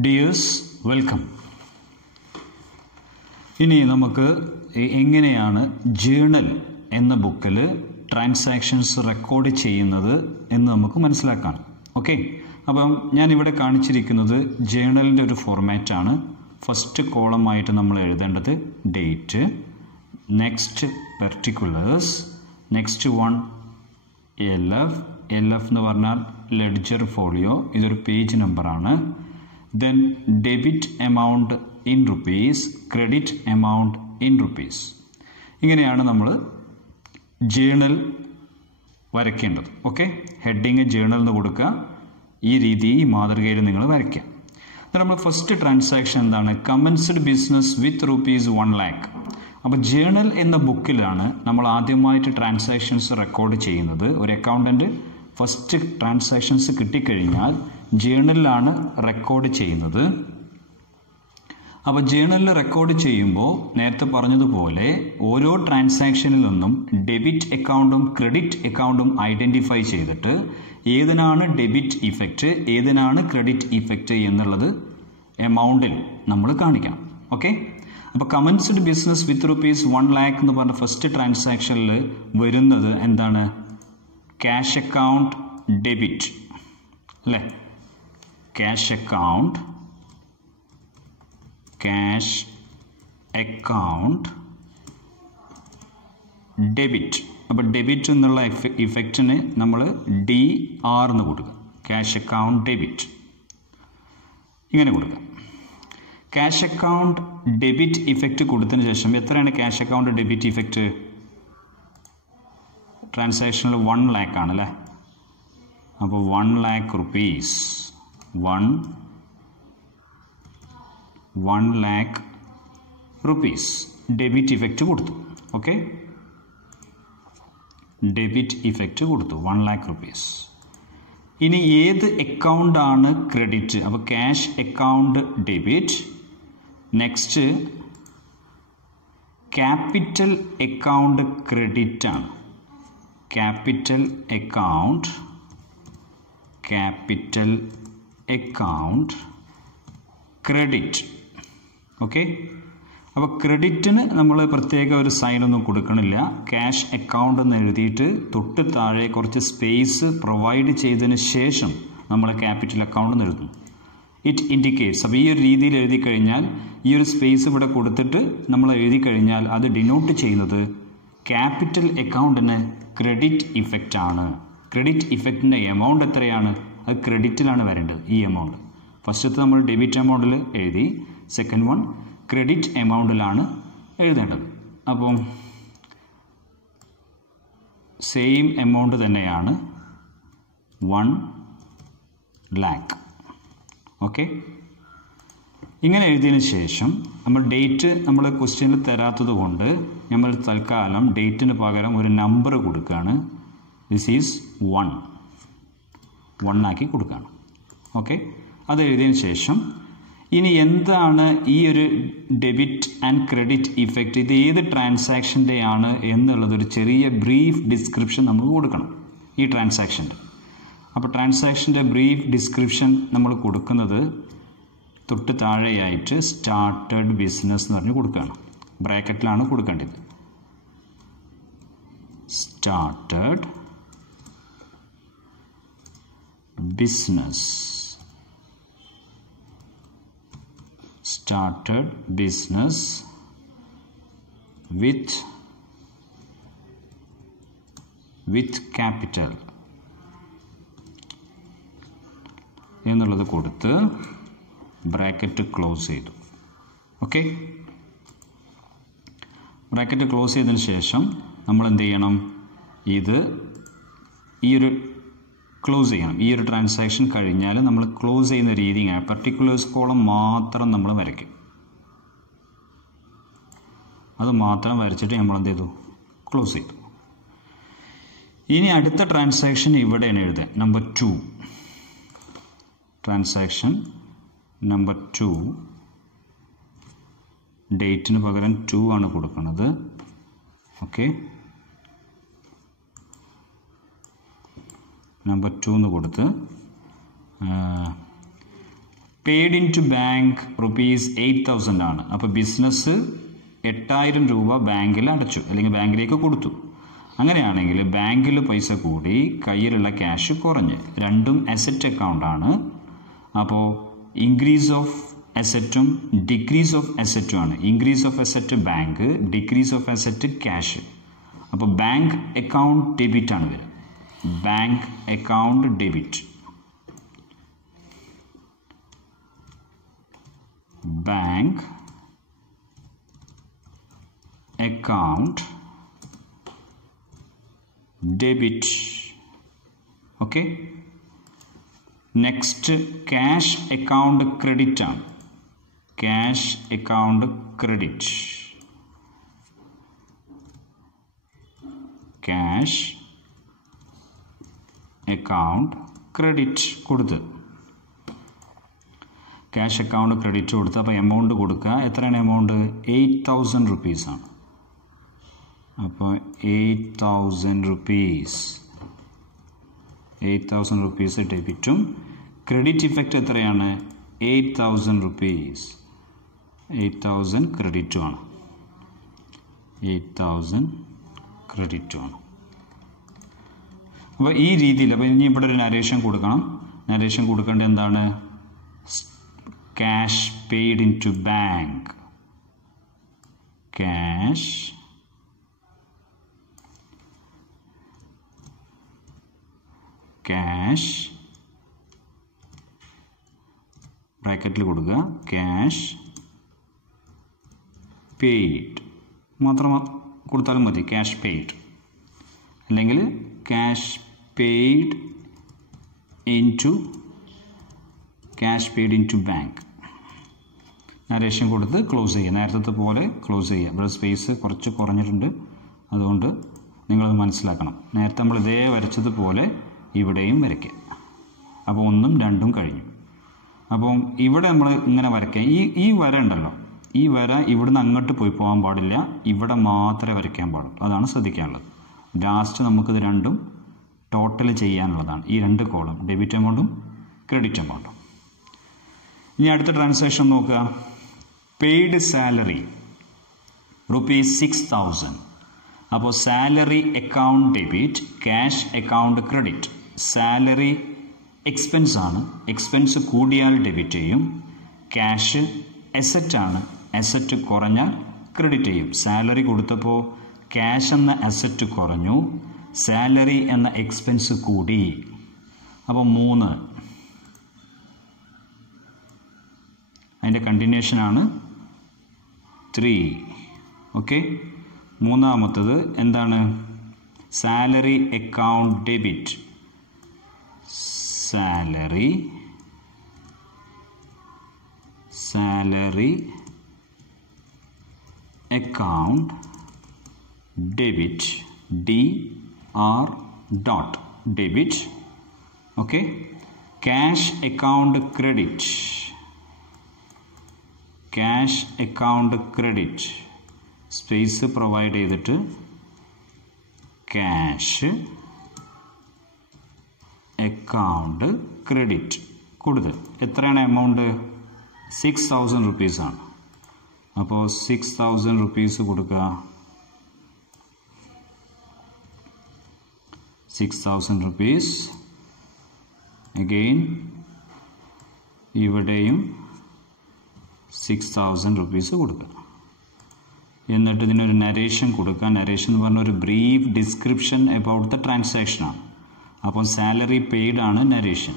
Dears welcome. ഇനി നമുക്ക് എങ്ങനെയാണ് ജേണൽ എന്ന ബുക്കിൽ ട്രാൻസാക്ഷൻസ് റെക്കോർഡ് ചെയ്യുന്നത് എന്ന് നമുക്ക് മനസ്സിലാക്കാം. ഓക്കെ, അപ്പം ഞാനിവിടെ കാണിച്ചിരിക്കുന്നത് ജേണലിൻ്റെ ഒരു ഫോർമാറ്റാണ്. ഫസ്റ്റ് കോളമായിട്ട് നമ്മൾ എഴുതേണ്ടത് date, next particulars, next one LF എന്ന് പറഞ്ഞാൽ ലെഡ്ജർ ഫോളിയോ, ഇതൊരു പേജ് നമ്പറാണ്. Then debit amount in rupees, credit amount in rupees. ഇങ്ങനെയാണ് നമ്മൾ ജേണൽ വരയ്ക്കേണ്ടത്. ഓക്കെ, ഹെഡിങ് ജേണൽ എന്ന് കൊടുക്കുക. ഈ രീതി ഈ മാതൃകയിൽ നിങ്ങൾ വരയ്ക്കുക. നമ്മൾ ഫസ്റ്റ് ട്രാൻസാക്ഷൻ എന്താണ്? Commenced business with ₹1 lakh. അപ്പോൾ ജേണൽ എന്ന ബുക്കിലാണ് നമ്മൾ ആദ്യമായിട്ട് ട്രാൻസാക്ഷൻസ് റെക്കോർഡ് ചെയ്യുന്നത്. ഒരു അക്കൗണ്ടൻറ്റ് ഫസ്റ്റ് ട്രാൻസാക്ഷൻസ് കിട്ടിക്കഴിഞ്ഞാൽ ജേണലിലാണ് റെക്കോർഡ് ചെയ്യുന്നത്. അപ്പോൾ ജേണലിൽ റെക്കോർഡ് ചെയ്യുമ്പോൾ നേരത്തെ പറഞ്ഞതുപോലെ ഓരോ ട്രാൻസാക്ഷനിൽ നിന്നും ഡെബിറ്റ് അക്കൗണ്ടും ക്രെഡിറ്റ് അക്കൗണ്ടും ഐഡൻറ്റിഫൈ ചെയ്തിട്ട് ഏതിനാണ് ഡെബിറ്റ് ഇഫക്റ്റ്, ഏതിനാണ് ക്രെഡിറ്റ് ഇഫക്റ്റ് എന്നുള്ളത് എമൗണ്ടിൽ നമ്മൾ കാണിക്കണം. ഓക്കെ, അപ്പോൾ കമൻസ്ഡ് ബിസിനസ് വിത്ത് ₹1 lakh എന്ന് പറഞ്ഞ ഫസ്റ്റ് ട്രാൻസാക്ഷനിൽ വരുന്നത് എന്താണ്? ക്യാഷ് അക്കൗണ്ട് ഡെബിറ്റ് അല്ലേ? Cash account debit. അപ്പോൾ ഡെബിറ്റ് എന്നുള്ള ഇഫക്റ്റിന് നമ്മൾ DR എന്ന് കൊടുക്കുക. ക്യാഷ് അക്കൗണ്ട് ഡെബിറ്റ് ഇങ്ങനെ കൊടുക്കുക. ക്യാഷ് അക്കൗണ്ട് ഡെബിറ്റ് ഇഫക്റ്റ് കൊടുത്തതിന് ശേഷം എത്രയാണ് ക്യാഷ് അക്കൗണ്ട് ഡെബിറ്റ് ഇഫക്റ്റ്? ട്രാൻസാക്ഷനിൽ 1 lakh ആണല്ലേ. അപ്പോൾ ₹1 lakh 1 lakh rupees debit effect കൊടുത്തു. ഓക്കെ, ഡെബിറ്റ് ഇഫക്റ്റ് കൊടുത്തു ₹1 lakh. ഇനി ഏത് അക്കൗണ്ടാണ് ക്രെഡിറ്റ്? അപ്പോൾ cash account debit. Next capital account credit ആണ്. Capital account credit. ഓക്കെ, അപ്പോൾ ക്രെഡിറ്റിന് നമ്മൾ പ്രത്യേക ഒരു സൈനൊന്നും കൊടുക്കണില്ല. ക്യാഷ് അക്കൗണ്ട് എന്ന് എഴുതിയിട്ട് തൊട്ട് താഴെ കുറച്ച് സ്പേസ് പ്രൊവൈഡ് ചെയ്തതിന് ശേഷം നമ്മൾ ക്യാപിറ്റൽ അക്കൗണ്ട് എന്ന് എഴുതുന്നു. It indicates. അപ്പോൾ ഈ ഒരു രീതിയിൽ എഴുതി കഴിഞ്ഞാൽ ഈ ഒരു സ്പേസ് ഇവിടെ കൊടുത്തിട്ട് നമ്മൾ എഴുതി കഴിഞ്ഞാൽ അത് ഡിനോട്ട് ചെയ്യുന്നത് ക്യാപിറ്റൽ അക്കൗണ്ടിന് ക്രെഡിറ്റ് ഇഫക്റ്റ് ആണ്. ക്രെഡിറ്റ് ഇഫക്റ്റിൻ്റെ എമൗണ്ട് എത്രയാണ്? അത് ക്രെഡിറ്റിലാണ് വരേണ്ടത്. ഈ എമൗണ്ട് ഫസ്റ്റത്തെ നമ്മൾ ഡെബിറ്റ് എമൗണ്ടിൽ എഴുതി, സെക്കൻഡ് വൺ ക്രെഡിറ്റ് എമൗണ്ടിലാണ് എഴുതേണ്ടത്. അപ്പം സെയിം എമൗണ്ട് തന്നെയാണ് 1 lakh. ഓക്കെ, ഇങ്ങനെ എഴുതിയതിന് ശേഷം നമ്മൾ ഡേറ്റ് നമ്മൾ ക്വസ്റ്റ്യനിൽ തരാത്തത് കൊണ്ട് നമ്മൾ തൽക്കാലം ഡേറ്റിന് പകരം ഒരു നമ്പർ കൊടുക്കുകയാണ്. ദിസ് ഈസ് 1 ആക്കി കൊടുക്കുകയാണ്. ഓക്കെ, അത് എഴുതിയതിന് ശേഷം ഇനി എന്താണ് ഈ ഒരു ഡെബിറ്റ് ആൻഡ് ക്രെഡിറ്റ് ഇഫക്റ്റ്, ഇത് ഏത് ട്രാൻസാക്ഷൻ്റെ ആണ് എന്നുള്ളതൊരു ചെറിയ ബ്രീഫ് ഡിസ്ക്രിപ്ഷൻ നമുക്ക് കൊടുക്കണം ഈ ട്രാൻസാക്ഷൻ്റെ. അപ്പോൾ ട്രാൻസാക്ഷൻ്റെ ബ്രീഫ് ഡിസ്ക്രിപ്ഷൻ നമ്മൾ കൊടുക്കുന്നത് തൊട്ട് താഴെയായിട്ട് സ്റ്റാർട്ടഡ് ബിസിനസ് എന്ന് പറഞ്ഞ് കൊടുക്കുകയാണ്. ബ്രാക്കറ്റിലാണ് കൊടുക്കേണ്ടത്. Started business, started business with capital എന്നുള്ളത് കൊടുത്ത് ബ്രാക്കറ്റ് ക്ലോസ് ചെയ്തു. ഓക്കെ, ബ്രാക്കറ്റ് ക്ലോസ് ചെയ്തതിന് ശേഷം നമ്മൾ എന്ത് ചെയ്യണം? ഇത് ഈ ഒരു ക്ലോസ് ചെയ്യണം. ഈ ഒരു ട്രാൻസാക്ഷൻ കഴിഞ്ഞാൽ നമ്മൾ ക്ലോസ് ചെയ്യുന്ന രീതിയാണ്. പർട്ടിക്കുലേഴ്സ് കോളം മാത്രം നമ്മൾ വരയ്ക്കും. അത് മാത്രം വരച്ചിട്ട് നമ്മൾ എന്ത് ചെയ്തു? ക്ലോസ് ചെയ്തു. ഇനി അടുത്ത ട്രാൻസാക്ഷൻ ഇവിടെയാണ് എഴുതുക. നമ്പർ 2. ട്രാൻസാക്ഷൻ നമ്പർ 2 ഡേറ്റിന് പകരം 2 ആണ് കൊടുക്കുന്നത്. ഓക്കെ, നമ്പർ 2 എന്ന് കൊടുത്ത് paid into bank rupees 8,000 ആണ്. അപ്പോൾ ബിസിനസ് 8,000 രൂപ ബാങ്കിൽ അടച്ചു അല്ലെങ്കിൽ ബാങ്കിലേക്ക് കൊടുത്തു. അങ്ങനെയാണെങ്കിൽ ബാങ്കിൽ പൈസ കൂടി, കയ്യിലുള്ള ക്യാഷ് കുറഞ്ഞ്. രണ്ടും അസറ്റ് അക്കൗണ്ടാണ്. അപ്പോൾ ഇൻക്രീസ് ഓഫ് അസറ്റും ഡിക്രീസ് ഓഫ് അസറ്റും ആണ്. Increase of asset bank, decrease of asset cash. അപ്പോൾ ബാങ്ക് അക്കൗണ്ട് ഡെബിറ്റ് ആണ് വരിക. Bank account debit. Bank account debit. Okay. Next cash account credit ആണ്. Cash account credit. Cash account credit കൊടുത്ത്. Cash account credit കൊടുത്ത്. അപ്പോൾ amount കൊടുക്കുക. എത്രയാണ് amount? 8,000 റുപ്പീസാണ്. അപ്പോൾ 8,000 റുപ്പീസ്. 8,000 റുപ്പീസ് ഡെബിറ്റും. ക്രെഡിറ്റ് ഇഫക്റ്റ് എത്രയാണ്? 8,000 റുപ്പീസ്. 8,000 ക്രെഡിറ്റുമാണ്. 8,000 ക്രെഡിറ്റുമാണ്. അപ്പോൾ ഈ രീതിയിൽ, അപ്പോൾ ഇനി ഇവിടെ ഒരു നരേഷൻ കൊടുക്കണം. നരേഷൻ കൊടുക്കേണ്ടത് എന്താണ്? Cash paid into bank. Cash ബ്രാക്കറ്റിൽ കൊടുക്കുക. ക്യാഷ് പെയ്ഡ് മാത്രം കൊടുത്താലും മതി. ക്യാഷ് പെയ്ഡ് അല്ലെങ്കിൽ cash paid into bank. Narration കൊടുത്ത് ക്ലോസ് ചെയ്യുക. നേരത്തെ പോലെ ക്ലോസ് ചെയ്യുക. ഇവിടെ സ്പേസ് കുറച്ച് കുറഞ്ഞിട്ടുണ്ട്, അതുകൊണ്ട് നിങ്ങളത് മനസ്സിലാക്കണം. നേരത്തെ നമ്മൾ ഇതേ വരച്ചതുപോലെ ഇവിടെയും വരയ്ക്കുക. അപ്പോൾ 1ഉം 2ഉം കഴിഞ്ഞു. അപ്പം ഇവിടെ നമ്മൾ ഇങ്ങനെ വരയ്ക്കുക. ഈ വര ഉണ്ടല്ലോ, ഈ വര ഇവിടുന്ന് അങ്ങോട്ട് പോകാൻ പാടില്ല. ഇവിടെ മാത്രമേ വരയ്ക്കാൻ പാടുള്ളൂ. അതാണ് ശ്രദ്ധിക്കാനുള്ളത്. ലാസ്റ്റ് നമുക്കിത് രണ്ടും ടോട്ടൽ ചെയ്യാനുള്ളതാണ്. ഈ 2 കോളം, ഡെബിറ്റ് എമൗണ്ടും ക്രെഡിറ്റ് എമൗണ്ടും. ഇനി അടുത്ത ട്രാൻസാക്ഷൻ നോക്കുക. Paid salary rupees 6,000. അപ്പോൾ salary account debit, cash account credit. Salary expense ആണ്. എക്സ്പെൻസ് കൂടിയാൽ ഡെബിറ്റ് ചെയ്യും. ക്യാഷ് അസറ്റ് ആണ്. അസറ്റ് കുറഞ്ഞാൽ ക്രെഡിറ്റ് ചെയ്യും. സാലറി കൊടുത്തപ്പോൾ ക്യാഷ് എന്ന അസറ്റ് കുറഞ്ഞു, സാലറി എന്ന എക്സ്പെൻസ് കൂടി. അപ്പോൾ 3. അതിൻ്റെ കണ്ടിന്യൂഷനാണ് 3. ഓക്കെ. മൂന്നാമത്തത് എന്താണ്? Salary account debit. Salary account debit. DR dot debit. Okay. Cash account credit. Cash account credit. Space provide ചെയ്തിട്ട് ക്യാഷ് അക്കൗണ്ട് ക്രെഡിറ്റ് കൊടുത്ത്. എത്രയാണ് എമൗണ്ട്? 6,000 റുപ്പീസാണ്. അപ്പോൾ 6,000 റുപ്പീസ് കൊടുക്കുക. 6,000 rupees. Again ഇവിടെയും 6,000 rupees കൊടുക്കുക. എന്നിട്ട് ഇതിനൊരു നരേഷൻ കൊടുക്കുക. നരേഷൻ എന്ന് പറഞ്ഞ ഒരു brief description about the transaction ആണ്. അപ്പം സാലറി പെയ്ഡ് ആണ് നരേഷൻ.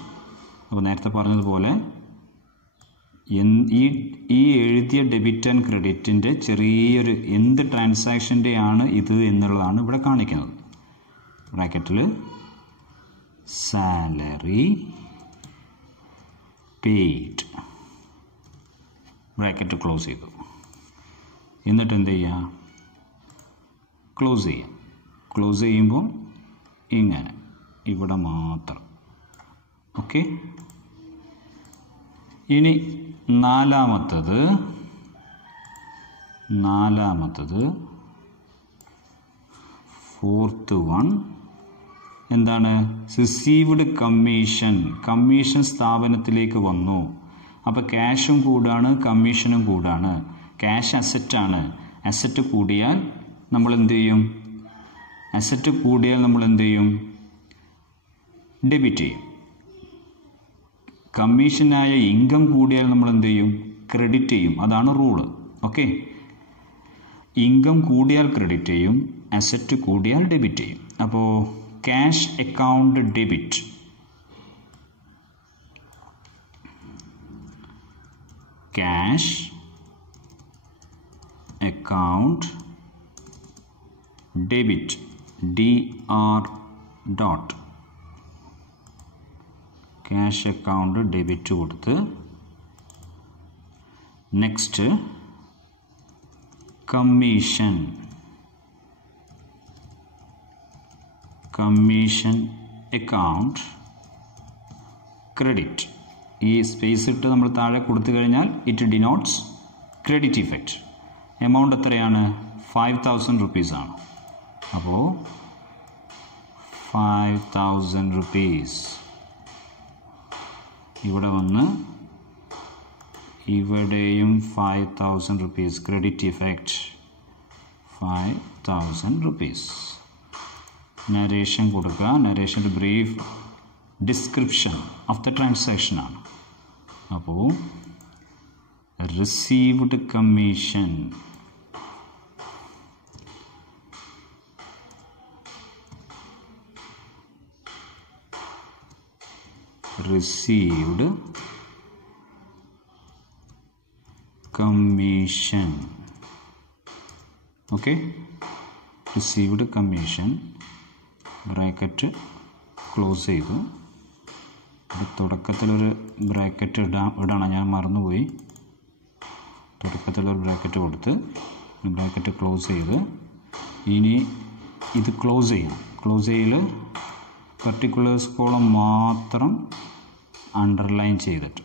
അപ്പോൾ നേരത്തെ പറഞ്ഞതുപോലെ ഈ എഴുതിയ ഡെബിറ്റ് ആൻഡ് ക്രെഡിറ്റിൻ്റെ ചെറിയൊരു എന്ത് ട്രാൻസാക്ഷൻ്റെ ആണ് ഇത് എന്നുള്ളതാണ് ഇവിടെ കാണിക്കുന്നത്. ബ്രാക്കറ്റിൽ സാലറി പെയ്ഡ് ബ്രാക്കറ്റ് ക്ലോസ് ചെയ്തു. എന്നിട്ട് എന്ത് ചെയ്യുക? ക്ലോസ് ചെയ്യാം. ക്ലോസ് ചെയ്യുമ്പോൾ ഇങ്ങനെ ഇവിടെ മാത്രം. ഓക്കെ. ഇനി നാലാമത്തത് 4th one എന്താണ്? Received commission. കമ്മീഷൻ സ്ഥാപനത്തിലേക്ക് വന്നു. അപ്പോൾ ക്യാഷും കൂടാണ്, കമ്മീഷനും കൂടാണ്. ക്യാഷ് അസറ്റാണ്. അസറ്റ് കൂടിയാൽ നമ്മൾ എന്ത് ചെയ്യും? ഡെബിറ്റ് ചെയ്യും. കമ്മീഷനായ ഇൻകം കൂടിയാൽ നമ്മൾ എന്ത് ചെയ്യും? ക്രെഡിറ്റ് ചെയ്യും. അതാണ് റൂള്. ഓക്കെ, ഇൻകം കൂടിയാൽ ക്രെഡിറ്റ് ചെയ്യും, അസറ്റ് കൂടിയാൽ ഡെബിറ്റ് ചെയ്യും. അപ്പോൾ cash account debit, cash account debit, DR dot cash account debit കൊടുത്ത് നെക്സ്റ്റ് കമ്മീഷൻ അക്കൗണ്ട് ക്രെഡിറ്റ്. ഈ സ്പേസ് ഇട്ട് നമ്മൾ താഴെ കൊടുത്തു കഴിഞ്ഞാൽ it denotes credit effect. Amount എത്രയാണ്? 5000 rupees ആണ്. അപ്പോൾ 5000 rupees ഇവിടെ വന്ന് ഇവിടെയും 5000 rupees credit effect 5000 rupees. Narration കൊടുക്കുക. നരേഷൻ്റെ brief description of the transaction ആണ്. അപ്പോൾ received commission okay, received commission bracket close ചെയ്തു. അത് തുടക്കത്തിലൊരു ബ്രാക്കറ്റ് ഇടണം, ഞാൻ മറന്നുപോയി. തുടക്കത്തിലൊരു ബ്രാക്കറ്റ് കൊടുത്ത് ബ്രാക്കറ്റ് ക്ലോസ് ചെയ്ത് ഇനി ഇത് ക്ലോസ് ചെയ്യൽ പർട്ടിക്കുലേഴ്സ് കോളം മാത്രം അണ്ടർലൈൻ ചെയ്തിട്ട്.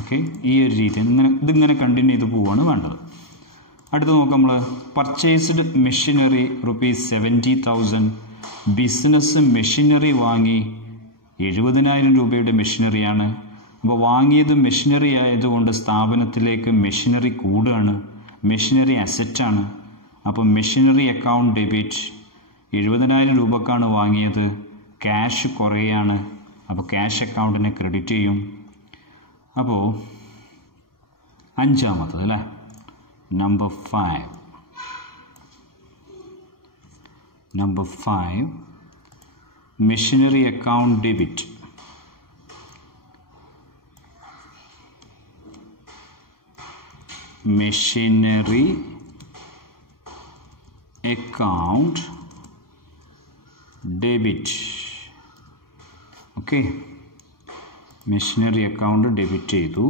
ഓക്കെ, ഈ ഒരു രീതി ഇതിങ്ങനെ കണ്ടിന്യൂ ചെയ്ത് പോവുകയാണ് വേണ്ടത്. അടുത്ത് നോക്കാം നമ്മൾ പർച്ചേസ്ഡ് മെഷീനറി ₹70,000. ബിസിനസ് മെഷീനറി വാങ്ങി 70,000 രൂപയുടെ മെഷീനറിയാണ്. അപ്പോൾ വാങ്ങിയത് മെഷീനറി ആയതുകൊണ്ട് സ്ഥാപനത്തിലേക്ക് മെഷീനറി കൂടുകയാണ്, മെഷീനറി അസറ്റാണ്. അപ്പോൾ മെഷീനറി അക്കൗണ്ട് ഡെബിറ്റ് 70,000 രൂപക്കാണ് വാങ്ങിയത്, ക്യാഷ് കുറയാണ്, അപ്പോൾ ക്യാഷ് അക്കൗണ്ടിനെ ക്രെഡിറ്റ് ചെയ്യും. അപ്പോൾ അഞ്ചാമത്തത് അല്ലേ, number 5 machinery account debit. Machinery account debit. Okay, machinery account debit ചെയ്തു.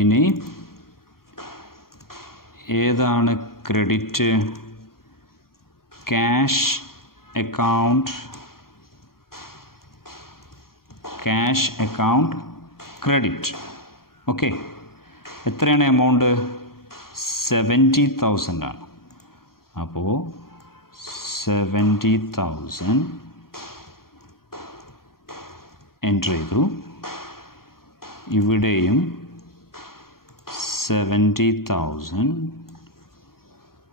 ഇനി ഏതാണ് credit? Cash account credit. Okay, എത്രയാണ് എമൗണ്ട്? 70,000 ആണ്. അപ്പോൾ 70,000 എൻ്റർ ചെയ്തു. ഇവിടെയും 70,000.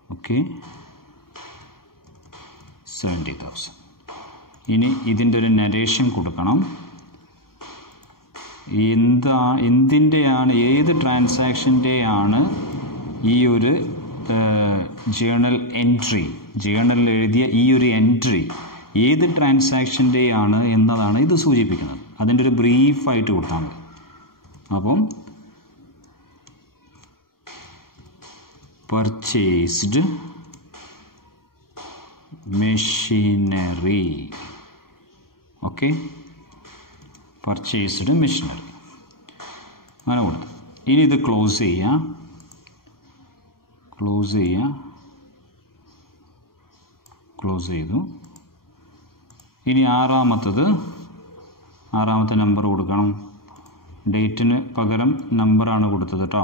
ഓക്കെ, 70,000. ഇനി ഇതിൻ്റെ ഒരു നരേഷൻ കൊടുക്കണം. എന്തിൻ്റെയാണ്, ഏത് ട്രാൻസാക്ഷൻ്റെയാണ് ഈ ഒരു ജേണലിൽ എഴുതിയ ഈ ഒരു എൻട്രി ഏത് ട്രാൻസാക്ഷൻ്റെയാണ് എന്നതാണ് ഇത് സൂചിപ്പിക്കുന്നത്. അതിൻ്റെ ഒരു ബ്രീഫായിട്ട് കൊടുത്താൽ മതി. അപ്പം purchased machinery. Okay, purchased machinery അങ്ങനെ കൊടുത്തു. ഇനി ഇത് ക്ലോസ് ചെയ്തു. ഇനി ആറാമത്തെ നമ്പർ കൊടുക്കണം. ഡേറ്റിന് പകരം നമ്പറാണ് കൊടുത്തത് കേട്ടോ.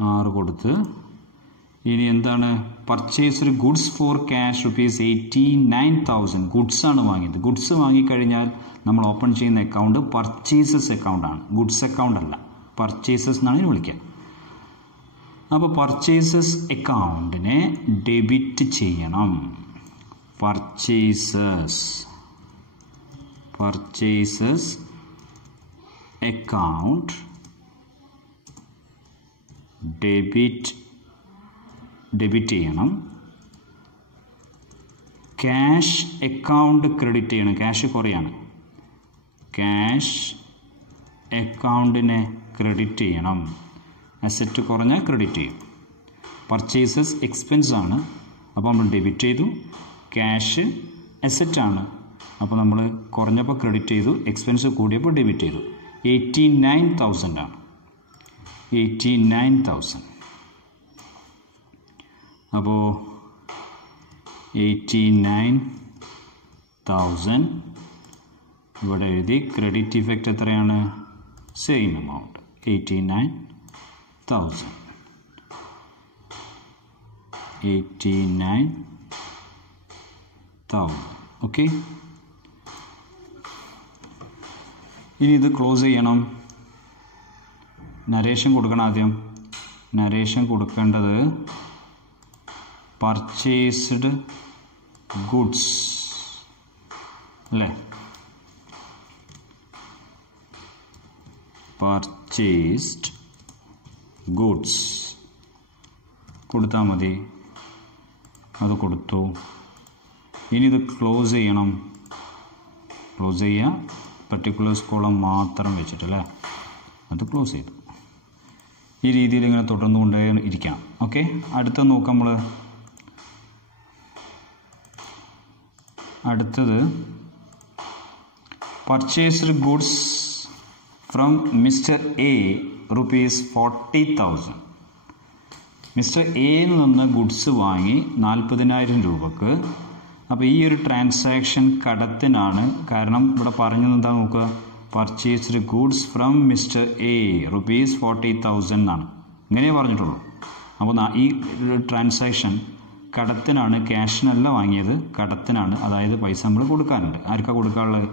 6 കൊടുത്ത് ഇനി എന്താണ്? Purchased goods for cash ₹89,000. Goods ആണ് വാങ്ങിയത്. ഗുഡ്സ് വാങ്ങിക്കഴിഞ്ഞാൽ നമ്മൾ ഓപ്പൺ ചെയ്യുന്ന അക്കൗണ്ട് പർച്ചേസസ് അക്കൗണ്ടാണ്, ഗുഡ്സ് അക്കൗണ്ട് അല്ല. പർച്ചേസസ് എന്നാണ് ഇതിന് വിളിക്കുക. അപ്പോൾ പർച്ചേസസ് അക്കൗണ്ടിനെ ഡെബിറ്റ് ചെയ്യണം. പർച്ചേസസ് അക്കൗണ്ട് ഡെബിറ്റ് ചെയ്യണം. ക്യാഷ് അക്കൗണ്ട് ക്രെഡിറ്റ് ചെയ്യണം. ക്യാഷ് കുറയാണ്. ക്യാഷ് അക്കൗണ്ടിനെ ക്രെഡിറ്റ് ചെയ്യണം. അസറ്റ് കുറഞ്ഞാൽ ക്രെഡിറ്റ് ചെയ്യും. പർച്ചേസസ് എക്സ്പെൻസ് ആണ്, അപ്പോൾ നമ്മൾ ഡെബിറ്റ് ചെയ്തു. ക്യാഷ് അസറ്റാണ്, അപ്പോൾ നമ്മൾ കുറഞ്ഞപ്പോൾ ക്രെഡിറ്റ് ചെയ്തു, എക്സ്പെൻസ് കൂടിയപ്പോൾ ഡെബിറ്റ് ചെയ്തു. 89,000 ആണ്. 89,000. അപ്പോൾ 89,000 ഇവിടെ എഴുതി. ക്രെഡിറ്റ് ഇഫക്റ്റ് എത്രയാണ്? Same amount 89,000. 89,000. ഓക്കെ. ഇനി ഇത് ക്ലോസ് ചെയ്യണം. നരേഷൻ കൊടുക്കണം. ആദ്യം നരേഷൻ കൊടുക്കേണ്ടത് പർച്ചേസ്ഡ് ഗുഡ്സ് അല്ലേ? പർച്ചേസ്ഡ് ഗുഡ്സ് കൊടുത്താൽ മതി. അത് കൊടുത്തു. ഇനി ഇത് ക്ലോസ് ചെയ്യണം. ക്ലോസ് ചെയ്യുക. പർട്ടിക്കുലേഴ്സ് കോളം മാത്രം വെച്ചിട്ടല്ലേ, അത് ക്ലോസ് ചെയ്തു. ഈ രീതിയിൽ ഇങ്ങനെ തുടർന്നുകൊണ്ടേ ഇരിക്കണം. ഓക്കെ. അടുത്ത നോക്കാം നമ്മൾ. അടുത്തത് purchased goods from Mister A ₹40,000. Mister എയിൽ നിന്ന് ഗുഡ്സ് വാങ്ങി 40,000 രൂപക്ക്. അപ്പോൾ ഈ ഒരു ട്രാൻസാക്ഷൻ കടത്തിനാണ്. കാരണം ഇവിടെ പറഞ്ഞത് എന്താ നോക്കുക, purchased goods from Mister A ₹40,000 എന്നാണ്. ഇങ്ങനെ പറഞ്ഞിട്ടുള്ളൂ. അപ്പോൾ ഈ ട്രാൻസാക്ഷൻ കടത്തിനാണ്, ക്യാഷിനല്ല വാങ്ങിയത്, കടത്തിനാണ്. അതായത് പൈസ നമ്മൾ കൊടുക്കാനുണ്ട്. ആർക്കാണ് കൊടുക്കാനുള്ളത്?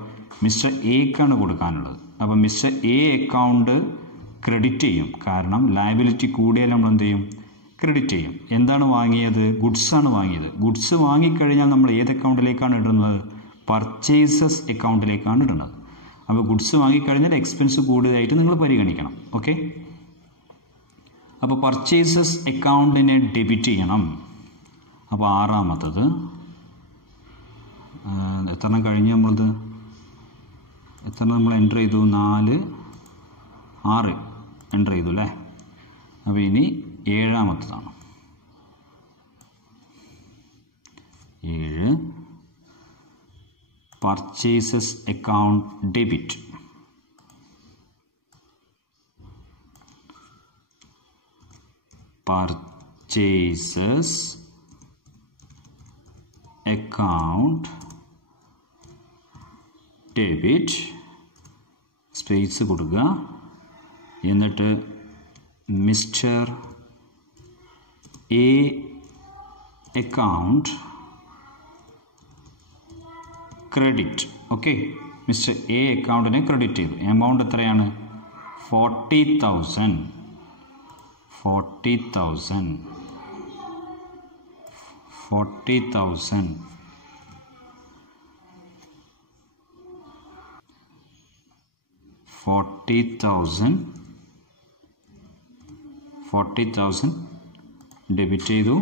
മിസ്റ്റർ എക്കാണ് കൊടുക്കാനുള്ളത്. അപ്പോൾ മിസ്റ്റർ എ അക്കൗണ്ട് ക്രെഡിറ്റ് ചെയ്യും. കാരണം ലയബിലിറ്റി കൂടിയാൽ നമ്മൾ എന്ത് ചെയ്യും? ക്രെഡിറ്റ് ചെയ്യും. എന്താണ് വാങ്ങിയത്? ഗുഡ്സാണ് വാങ്ങിയത്. ഗുഡ്സ് വാങ്ങിക്കഴിഞ്ഞാൽ നമ്മൾ ഏത് അക്കൗണ്ടിലേക്കാണ് ഇടുന്നത്? പർച്ചേസസ് അക്കൗണ്ടിലേക്കാണ് ഇടുന്നത്. അപ്പോൾ ഗുഡ്സ് വാങ്ങിക്കഴിഞ്ഞാൽ എക്സ്പെൻസ് കൂടുതലായിട്ട് നിങ്ങൾ പരിഗണിക്കണം. ഓക്കെ. അപ്പോൾ പർച്ചേസസ് അക്കൗണ്ടിനെ ഡെബിറ്റ് ചെയ്യണം. അപ്പോൾ ആറാമത്തത് എത്ര കഴിഞ്ഞ് നമ്മളത് എത്ര നമ്മൾ എൻ്റർ ചെയ്തു? 4, 6 എൻ്റർ ചെയ്തു അല്ലേ? അപ്പോൾ ഇനി ഏഴാമത്തതാണ്. 7 purchases account debit. Purchases account debit. Space കൊടുക്കുക. എന്നിട്ട് Mister A account credit. Okay. Mister A അക്കൗണ്ടിനെ ക്രെഡിറ്റ് ചെയ്തു. എമൗണ്ട് എത്രയാണ്? 40,000. 40,000. 40,000. 40,000 ഡെബിറ്റ് ചെയ്തു.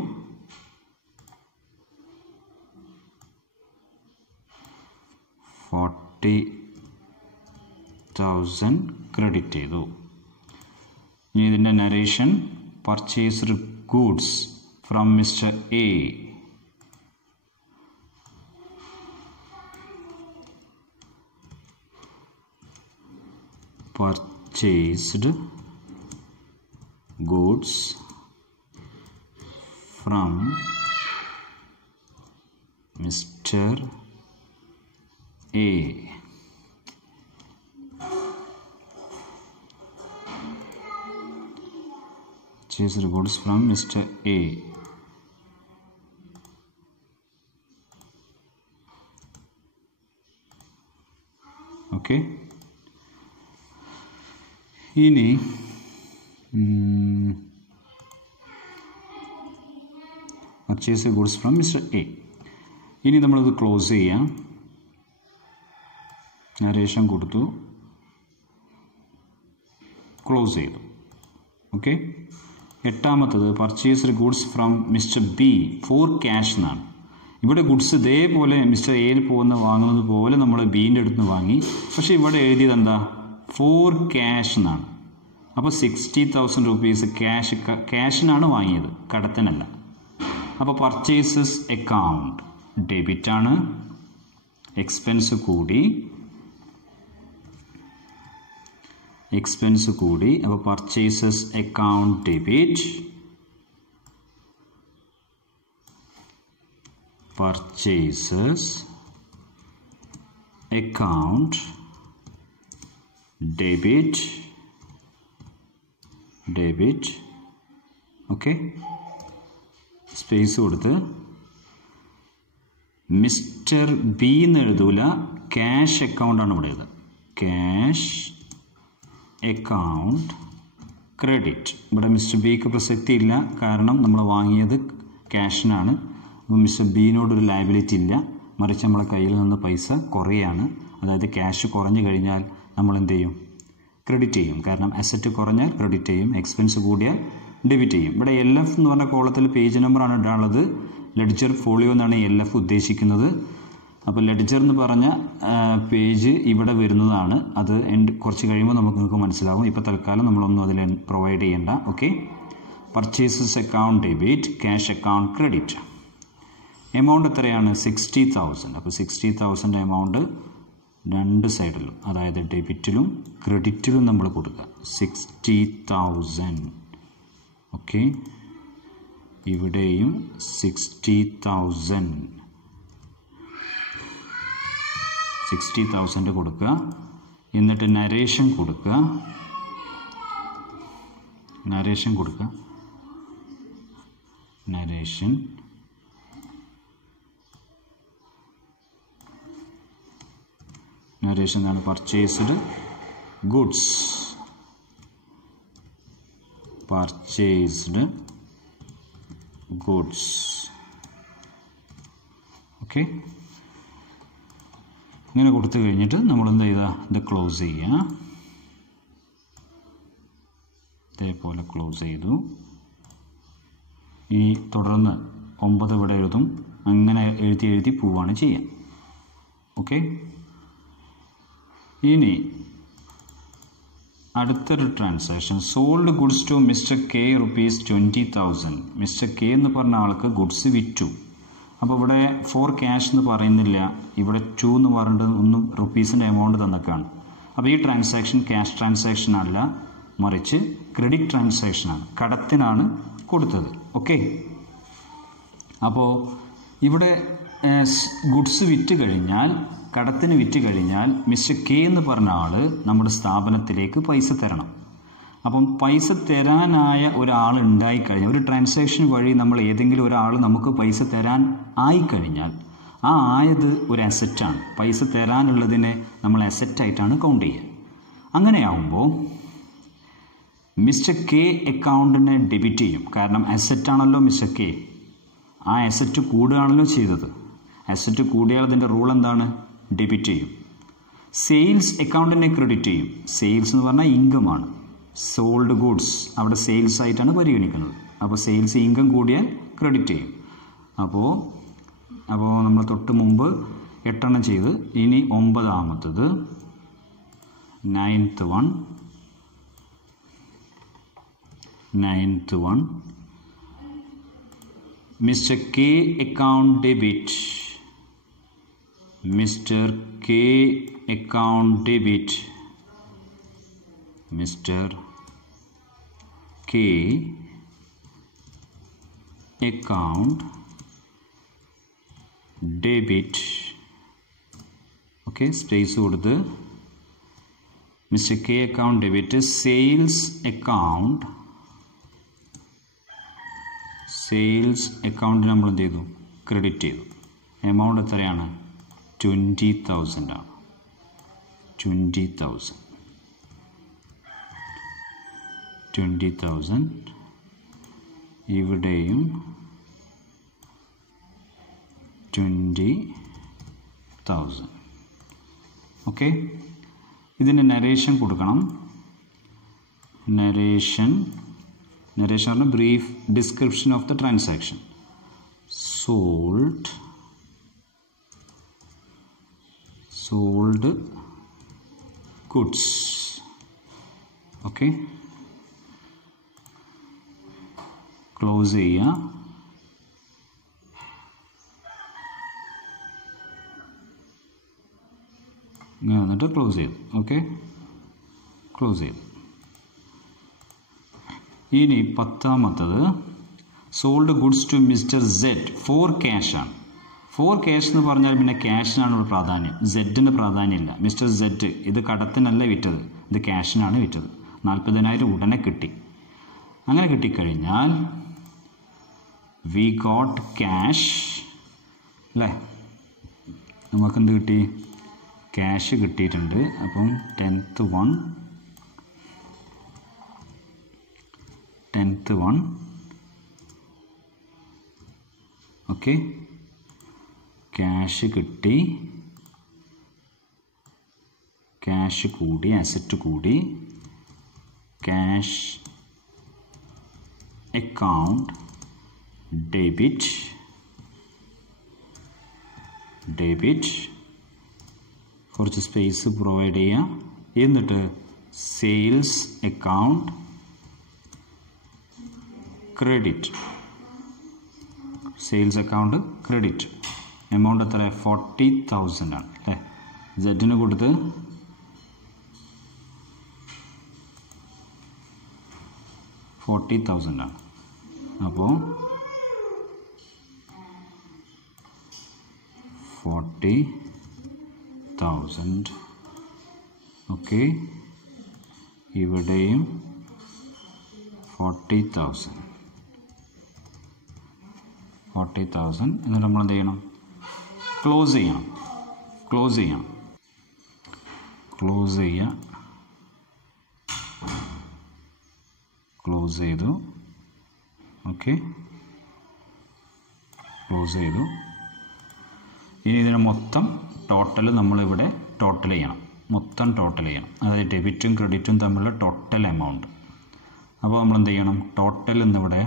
$40,000 ക്രെഡിറ്റ് ചെയ്തു. ഇനി ഇതിൻ്റെ narration purchased goods from Mister A. Purchased goods from Mr. A. Purchased goods from Mr. A. Okay. ഇനി purchase goods from Mister A. ഇനി നമ്മളത് ക്ലോസ് ചെയ്യാം. നരേഷൻ കൊടുത്തു, ക്ലോസ് ചെയ്തു. ഓക്കെ. എട്ടാമത്തത് purchased goods from Mister B for cash എന്നാണ്. ഇവിടെ goods ഇതേപോലെ മിസ്റ്റർ എയിൽ വാങ്ങുന്നത് പോലെ നമ്മൾ ബീൻ്റെ അടുത്ത് നിന്ന് വാങ്ങി. പക്ഷേ ഇവിടെ എഴുതിയത് എന്താ? ഫോർ ക്യാഷ് എന്നാണ്. അപ്പോൾ 60,000 rupees ക്യാഷിനാണ് വാങ്ങിയത്, കടത്തിനല്ല. അപ്പോൾ പർച്ചേസസ് അക്കൗണ്ട് ഡെബിറ്റ് ആണ്, എക്സ്പെൻസ് കൂടി. അപ്പോൾ purchases account debit, purchases account debit. Okay. Space കൊടുത്ത് മിസ്റ്റർ ബി എന്ന് എഴുതൂല, ക്യാഷ് അക്കൗണ്ടാണ് ഇവിടെ എഴുതുക. Cash account credit. ഇവിടെ മിസ്റ്റർ ബിക്ക് പ്രസക്തി ഇല്ല, കാരണം നമ്മൾ വാങ്ങിയത് ക്യാഷിനാണ്. അപ്പോൾ മിസ്റ്റർ ബിനോടൊരു ലയബിലിറ്റി ഇല്ല, മറിച്ച് നമ്മളെ കയ്യിൽ നിന്ന് പൈസ കുറയാണ്. അതായത് ക്യാഷ് കുറഞ്ഞു കഴിഞ്ഞാൽ നമ്മൾ എന്ത് ചെയ്യും? ക്രെഡിറ്റ് ചെയ്യും. കാരണം അസറ്റ് കുറഞ്ഞാൽ ക്രെഡിറ്റ് ചെയ്യും, എക്സ്പെൻസ് കൂടിയാൽ ഡെബിറ്റ് ചെയ്യും. ഇവിടെ LF എന്ന് പറഞ്ഞ കോളത്തിൽ പേജ് നമ്പറാണ് ഇടാനുള്ളത്. ലെഡ്ജർ ഫോളിയോ എന്നാണ് LF ഉദ്ദേശിക്കുന്നത്. അപ്പോൾ ലെഡ്ജർ എന്ന് പറഞ്ഞ പേജ് ഇവിടെ വരുന്നതാണ്. അത് കുറച്ച് കഴിയുമ്പോൾ നിങ്ങൾക്ക് മനസ്സിലാവും. ഇപ്പോൾ തൽക്കാലം നമ്മളൊന്നും അതിൽ പ്രൊവൈഡ് ചെയ്യേണ്ട. Okay. Purchases account debit, cash account credit. Amount എത്രയാണ്? 60,000. അപ്പോൾ 60,000 എമൗണ്ട് രണ്ട് സൈഡിലും, അതായത് ഡെബിറ്റിലും ക്രെഡിറ്റിലും നമ്മൾ കൊടുക്കുക. 60,000. ഓക്കെ. ഇവിടെയും 60,000 കൊടുക്കുക. എന്നിട്ട് നരേഷൻ കൊടുക്കുക. നരേഷൻ ആണ് പർച്ചേസ്ഡ് ഗുഡ്സ്. ഓക്കെ. ഇങ്ങനെ കൊടുത്തു കഴിഞ്ഞിട്ട് നമ്മൾ എന്ത് ചെയ്താൽ ഇത് ക്ലോസ് ചെയ്യുക. ഇതേപോലെ ക്ലോസ് ചെയ്തു. ഇനി തുടർന്ന് 9 ഇവിടെ എഴുതും. അങ്ങനെ എഴുതി പോവുകയാണ് ചെയ്യുക. ഓക്കെ. ഇനി അടുത്തൊരു transaction, sold goods to mister K ₹20,000. Mister K എന്ന് പറഞ്ഞ ആൾക്ക് ഗുഡ്സ് വിറ്റു. അപ്പോൾ ഇവിടെ ഫോർ ക്യാഷ് എന്ന് പറയുന്നില്ല, ഇവിടെ 2 എന്ന് പറഞ്ഞിട്ട് ഒന്നും റുപ്പീസിൻ്റെ എമൗണ്ട് തന്നേക്കാണ്. അപ്പോൾ ഈ ട്രാൻസാക്ഷൻ ക്യാഷ് ട്രാൻസാക്ഷൻ അല്ല, മറിച്ച് ക്രെഡിറ്റ് ട്രാൻസാക്ഷനാണ്, കടത്തിനാണ് കൊടുത്തത്. ഓക്കെ. അപ്പോൾ ഇവിടെ ഗുഡ്സ് വിറ്റ് കഴിഞ്ഞാൽ, കടത്തിന് വിറ്റ് കഴിഞ്ഞാൽ മിസ്റ്റർ കെ എന്ന് പറഞ്ഞ ആൾ നമ്മുടെ സ്ഥാപനത്തിലേക്ക് പൈസ തരണം. അപ്പം പൈസ തരാനായ ഒരാൾ ഉണ്ടായിക്കഴിഞ്ഞാൽ, ഒരു ട്രാൻസാക്ഷൻ വഴി നമ്മൾ ഏതെങ്കിലും ഒരാൾ നമുക്ക് പൈസ തരാൻ ആയിക്കഴിഞ്ഞാൽ ആ ആയത് ഒരു അസറ്റാണ്. പൈസ തരാനുള്ളതിനെ നമ്മൾ അസറ്റായിട്ടാണ് കൗണ്ട് ചെയ്യുക. അങ്ങനെയാവുമ്പോൾ മിസ്റ്റർ കെ അക്കൗണ്ടിനെ ഡെബിറ്റ് ചെയ്യും. കാരണം അസറ്റാണല്ലോ മിസ്റ്റർ കെ. ആ അസറ്റ് കൂടുകയാണല്ലോ ചെയ്തത്. അസറ്റ് കൂടിയാൽ അതിൻ്റെ റൂൾ എന്താണ്? ഡെബിറ്റ് ചെയ്യും. സെയിൽസ് അക്കൗണ്ടിനെ ക്രെഡിറ്റ് ചെയ്യും. സെയിൽസ് എന്ന് പറഞ്ഞാൽ ഇൻകമാണ്. സോൾഡ് ഗുഡ്സ് അവിടെ സെയിൽസ് ആയിട്ടാണ് പരിഗണിക്കുന്നത്. അപ്പോൾ സെയിൽസ് ഇൻകം കൂടിയാൽ ക്രെഡിറ്റ് ചെയ്യും. അപ്പോൾ നമ്മൾ തൊട്ട് മുമ്പ് 8 ചെയ്ത്, ഇനി 9ാമത്തത് 9th one Mr. K account debit. Mr. K account debit. Mr. K account debit. Okay, space കൊടുത്ത് Mr. K account debit sales account നമ്മൾ എന്ത് ചെയ്തു? ക്രെഡിറ്റ് ചെയ്തു. എമൗണ്ട് എത്രയാണ്? 20,000 ആണ്. 20,000. 20,000. ഇവിടെയും 20,000. ഓക്കെ, ഇതിന് നരേഷൻ കൊടുക്കണം. നരേഷൻ പറഞ്ഞാൽ brief description of the transaction. sold goods. Okay, close ചെയ്യുക. ഇങ്ങനെ വന്നിട്ട് ക്ലോസ് ചെയ്തു. ഓക്കെ, ക്ലോസ് ചെയ്തു. ഇനി 10ാമത്തത് sold goods to Mister Z for cash ആണ്. ഫോർ ക്യാഷ് എന്ന് പറഞ്ഞാൽ പിന്നെ ക്യാഷിനാണ് ഒരു പ്രാധാന്യം, സെഡിന് പ്രാധാന്യമില്ല. മിസ്റ്റർ സെഡ് ഇത് കടത്തിനല്ല വിറ്റത്, ഇത് ക്യാഷിനാണ് വിറ്റത്. 40,000 ഉടനെ കിട്ടി. അങ്ങനെ കിട്ടിക്കഴിഞ്ഞാൽ വി ഗോട്ട് ക്യാഷ് അല്ലേ, നമുക്കെന്ത് കിട്ടി? ക്യാഷ് കിട്ടിയിട്ടുണ്ട്. അപ്പം 10th one. ഓക്കെ, ക്യാഷ് കിട്ടി, ക്യാഷ് കൂടി, അസറ്റ് കൂടി. ക്യാഷ് അക്കൗണ്ട് ഡെബിറ്റ് കുറച്ച് സ്പേസ് പ്രൊവൈഡ് ചെയ്യാം. എന്നിട്ട് sales account credit. Sales account credit. Amount എത്ര? 40,000 ആണ് അല്ലേ. സെഡിന് കൊടുത്ത് 40,000 ആണ്. അപ്പോൾ 40,000. ഓക്കെ, ഇവിടെയും 40,000. എന്നിട്ട് നമ്മൾ എന്ത് ചെയ്യണം? ക്ലോസ് ചെയ്യണം. ക്ലോസ് ചെയ്തു. ഓക്കെ, ക്ലോസ് ചെയ്തു. ഇനി ഇതിന് മൊത്തം ടോട്ടൽ നമ്മളിവിടെ ടോട്ടൽ ചെയ്യണം. അതായത് ഡെബിറ്റും ക്രെഡിറ്റും തമ്മിലുള്ള ടോട്ടൽ എമൗണ്ട്. അപ്പോൾ നമ്മൾ എന്ത് ചെയ്യണം? ടോട്ടൽ എന്നിവിടെ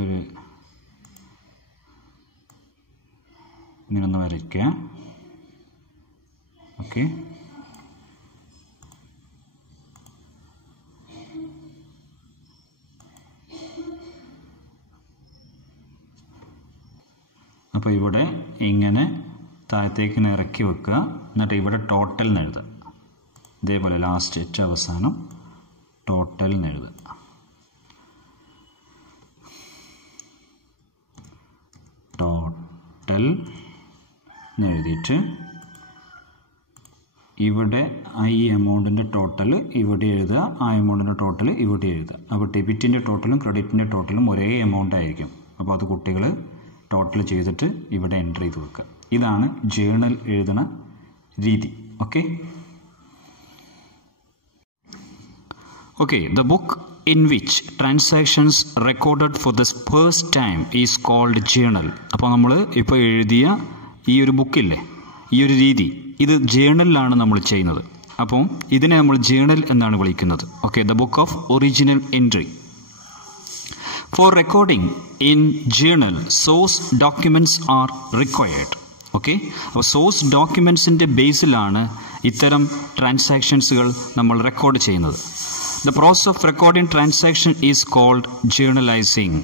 ഒരു ഇങ്ങനൊന്ന് വരയ്ക്കുക. ഓക്കെ, അപ്പോൾ ഇവിടെ ഇങ്ങനെ താഴത്തേക്ക് ഇറക്കി വെക്കുക. എന്നിട്ട് ഇവിടെ ടോട്ടൽ എന്ന് എഴുതുക. ഇതേപോലെ ലാസ്റ്റ് ഏറ്റവും അവസാനം ടോട്ടൽ എന്ന് എഴുതുക. ടോട്ടൽ എന്ന് എഴുതിയിട്ട് ഇവിടെ ഈ എമൗണ്ടിൻ്റെ ടോട്ടൽ ഇവിടെ എഴുതുക, ആ എമൗണ്ടിൻ്റെ ടോട്ടൽ ഇവിടെ എഴുതുക. അപ്പോൾ ഡെബിറ്റിൻ്റെ ടോട്ടലും ക്രെഡിറ്റിൻ്റെ ടോട്ടലും ഒരേ എമൗണ്ട് ആയിരിക്കും. അപ്പോൾ അത് കുട്ടികൾ ടോട്ടൽ ചെയ്തിട്ട് ഇവിടെ എൻ്റർ ചെയ്ത് വെക്കുക. ഇതാണ് ജേണൽ എഴുതുന്ന രീതി. Okay, the book in which transactions recorded for the first time is called journal. അപ്പോൾ നമ്മൾ ഇപ്പോൾ എഴുതിയ ഈ ഒരു ബുക്കില്ലേ, ഈ ഒരു രീതി, ഇത് ജേണലിലാണ് നമ്മൾ ചെയ്യുന്നത്. അപ്പോൾ ഇതിനെ നമ്മൾ ജേണൽ എന്നാണ് വിളിക്കുന്നത്. Okay, the book of original entry. For recording in journal, source documents are required. Okay, അപ്പോൾ സോഴ്സ് ഡോക്യുമെൻറ്റ്സിൻ്റെ ബേസിലാണ് ഇത്തരം ട്രാൻസാക്ഷൻസുകൾ നമ്മൾ റെക്കോർഡ് ചെയ്യുന്നത്. The process of recording transaction is called journalizing.